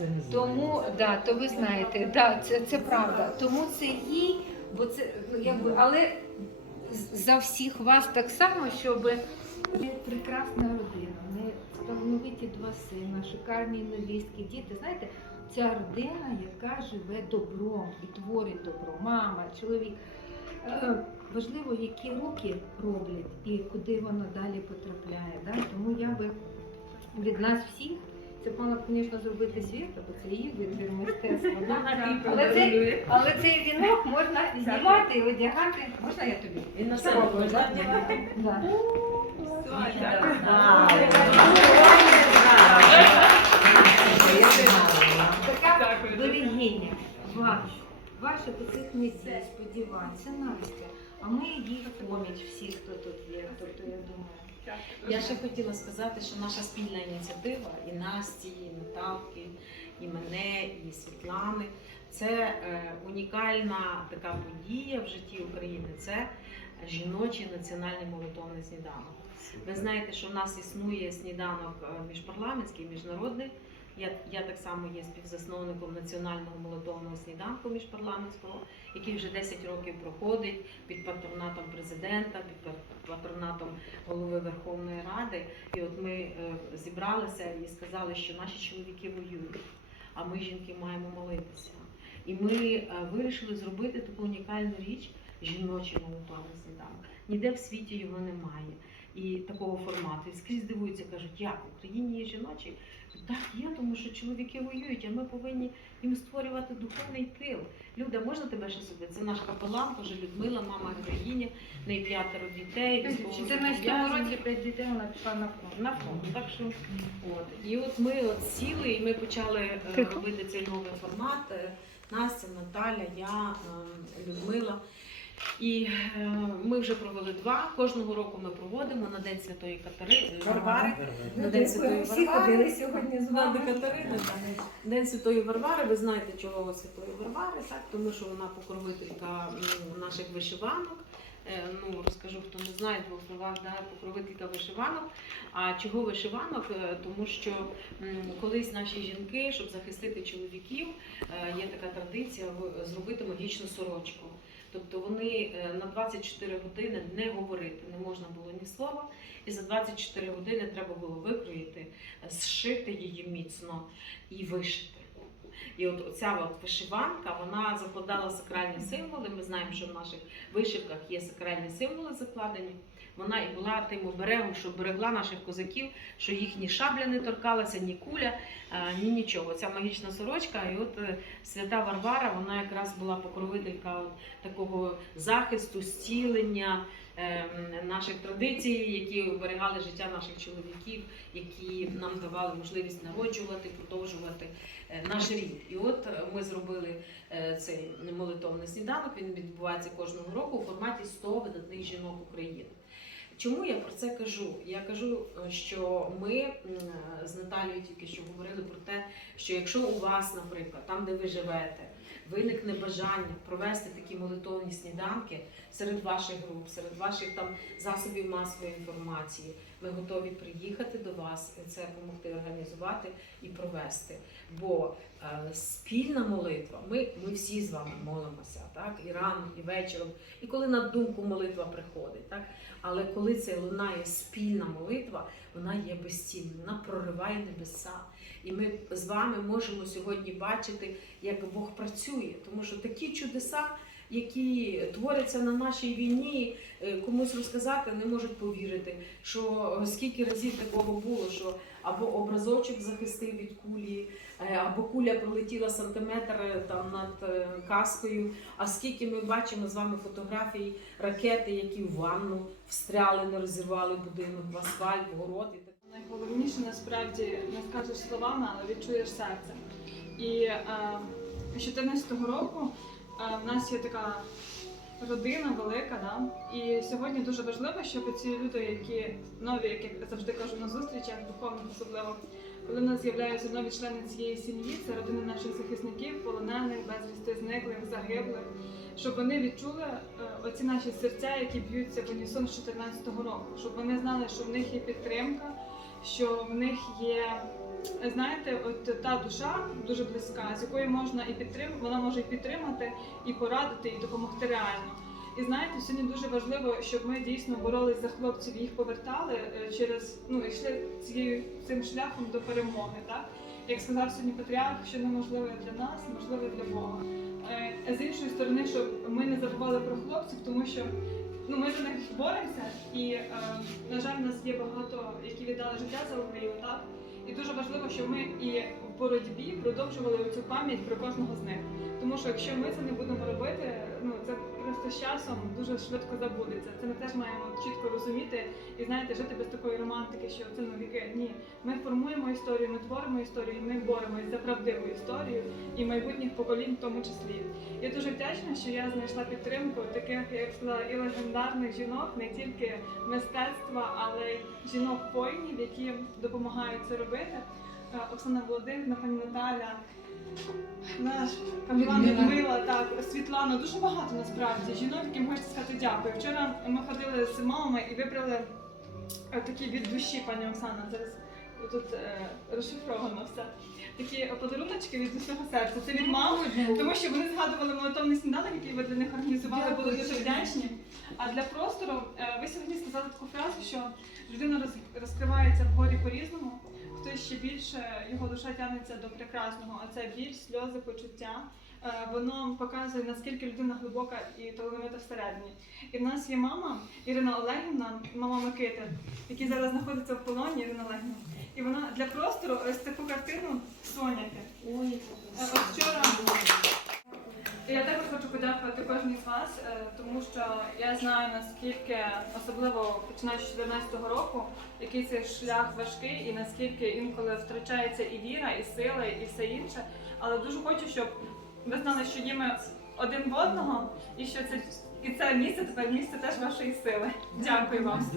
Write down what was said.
не тому да, то ви знаєте, да, це, це правда. Тому це їй, бо це ну, якби, але за всіх вас так само, щоб прекрасна родина, ми талановиті два сина, шикарні невістки, діти. Знаєте, ця родина, яка живе добром і творить добро, мама, чоловік. Е, Важливо, які руки роблять і куди воно далі потрапляє. Да? Тому я би від нас всіх це погано, звісно, зробити світло, бо це її витвір мистецтва. Але цей, але цей вінок можна знімати і одягати. Можна я тобі? І на себе. Така берегиня. Ваш, ваша таких надій, сподівань, це Настя. А ми їх поміч всі, хто тут є. Тобто я думаю. Я ще хотіла сказати, що наша спільна ініціатива і Насті, і Наталки, і мене, і Світлани. Це е, унікальна така подія в житті України. Це жіночий національний молитовний сніданок. Ви знаєте, що в нас існує сніданок е, міжпарламентський, міжнародний. Я, я так само є співзасновником національного молитовного сніданку міжпарламентського, який вже 10 років проходить під патронатом президента, під патронатом голови Верховної Ради. І от ми е, зібралися і сказали, що наші чоловіки воюють, а ми, жінки, маємо молитися. І ми е, вирішили зробити таку унікальну річ жіночий молитовний сніданок. Ніде в світі його немає. І такого формату. І скрізь дивуються, кажуть, як в Україні є жіночий. Так, є, тому що чоловіки воюють, а ми повинні їм створювати духовний тил. Люда, можна тебе ще собі? Це наш капелан, каже Людмила, мама героїня, в неї п'ятеро дітей. У військово 14 зобов'язані. році п'ять дітей вона пішла на фронт. На фронт. Так що от. І от ми от сіли і ми почали е, робити цей новий формат. Е, Настя, Наталя, я, е, Людмила. І е, ми вже провели два. Кожного року ми проводимо на День Святої Катерини Варвари. На День Святої Всі Варвари. ходили сьогодні з вами. Катерини. День Святої Варвари, ви знаєте, чого Святої Варвари, так? тому що вона покровителька наших вишиванок. Е, Ну, розкажу, хто не знає, двох словах, да, покровителька вишиванок. А чого вишиванок? Е, Тому що колись наші жінки, щоб захистити чоловіків, є така традиція зробити магічну сорочку. Тобто вони е, на 24 години не говорити не можна було ні слова, і за 24 години треба було викроїти зшити її міцно і вишити. І от оця от вишиванка, вона закладала сакральні символи. Ми знаємо, що в наших вишивках є сакральні символи закладені. Вона і була тим оберегом, що берегла наших козаків, що їхні шабля не торкалася, ні куля, е, ні нічого. Ця магічна сорочка, і от е, свята Варвара, вона якраз була покровителька такого захисту, зцілення м, наших традицій, які оберігали життя наших чоловіків, які нам давали можливість народжувати, продовжувати е, наш рід. І от е, ми зробили е, цей молитовний сніданок. Він відбувається кожного року у форматі 100 видатних жінок України. Чому я про це кажу? Я кажу, що ми з Наталією тільки що говорили про те, що якщо у вас, наприклад, там, де ви живете, виникне бажання провести такі молитовні сніданки серед ваших груп, серед ваших там засобів масової інформації, ми готові приїхати до вас це допомогти організувати і провести. Бо е, спільна молитва, ми, ми всі з вами молимося, так і рано, і вечором, і коли на думку молитва приходить, так. Але коли це лунає спільна молитва, вона є безцінною, вона прориває небеса. І ми з вами можемо сьогодні бачити, як Бог працює, тому що такі чудеса, які творяться на нашій війні, е, комусь розказати не можуть повірити, що скільки разів такого було, що або образочок захистив від кулі, е, або куля пролетіла сантиметр е, там над каскою. А скільки ми бачимо з вами фотографій ракети, які в ванну встряли, не розірвали будинок, в асфальт, в город і так. Найголовніше насправді не скажеш словами, але відчуєш серцем. І е, з 14-го року е, в нас є така родина велика, да? і сьогодні дуже важливо, щоб ці люди, які нові, як я завжди кажу на зустрічах, духовних особливо, коли в нас з'являються нові члени цієї сім'ї, це родини наших захисників, полонених, безвісти зниклих, загиблих, щоб вони відчули е, оці наші серця, які б'ються в унісон з 14-го року, щоб вони знали, що в них є підтримка, що в них є знаєте, от та душа дуже близька, з якою можна і підтримати, вона може і підтримати, і порадити, і допомогти реально. І знаєте, сьогодні дуже важливо, щоб ми дійсно боролись за хлопців, їх повертали е, через ну йшли цією цим шляхом до перемоги. Так як сказав сьогодні патріарх, що неможливе для нас, можливе для Бога. Е, З іншої сторони, щоб ми не забували про хлопців, тому що ну ми за них боремося, і е, на жаль, у нас є багато, які віддали життя за Україну, так і дуже важливо, що ми і в боротьбі продовжували цю пам'ять про кожного з них. Тому що якщо ми це не будемо робити, просто з часом дуже швидко забудеться. Це ми теж маємо чітко розуміти і знаєте, жити без такої романтики, що це ну віки. Ні, ми формуємо історію, ми творимо історію, ми боремось за правдиву історію і майбутніх поколінь в тому числі. Я дуже вдячна, що я знайшла підтримку таких, як сказала, і легендарних жінок, не тільки мистецтва, але й жінок воїнів, які допомагають це робити. Е, Оксана Володимирівна, пані Наталя, наш Камілана Людмила. Так, Світлана, дуже багато насправді жінок, яким хочеться сказати дякую. Вчора ми ходили з мамами і вибрали е, такі від душі, пані Оксана. Зараз тут е, розшифровано все. Такі подаруночки від усього серця. Це від мами. Тому що вони згадували молитовний сніданок, який ви для них організували, були дуже вдячні. А для простору е, ви сьогодні сказали таку фразу, що людина роз- розкривається вгорі по-різному, хтось ще більше його душа тягнеться до прекрасного, а це біль, сльози, почуття. Е, Воно показує, наскільки людина глибока і талановита всередині. І в нас є мама Ірина Олегівна, мама Микити, яка зараз знаходиться в полоні, Ірина Олегівна. І вона для простору ось таку картину соняти. Ой, Е, От вчора я також хочу подякувати кожній з вас, е, тому що я знаю наскільки, особливо починаючи з 2014 року, який цей шлях важкий, і наскільки інколи втрачається і віра, і сила, і все інше. Але дуже хочу, щоб ви знали, що є один в одного, і що це і це місце тепер місце теж вашої сили. Дякую вам.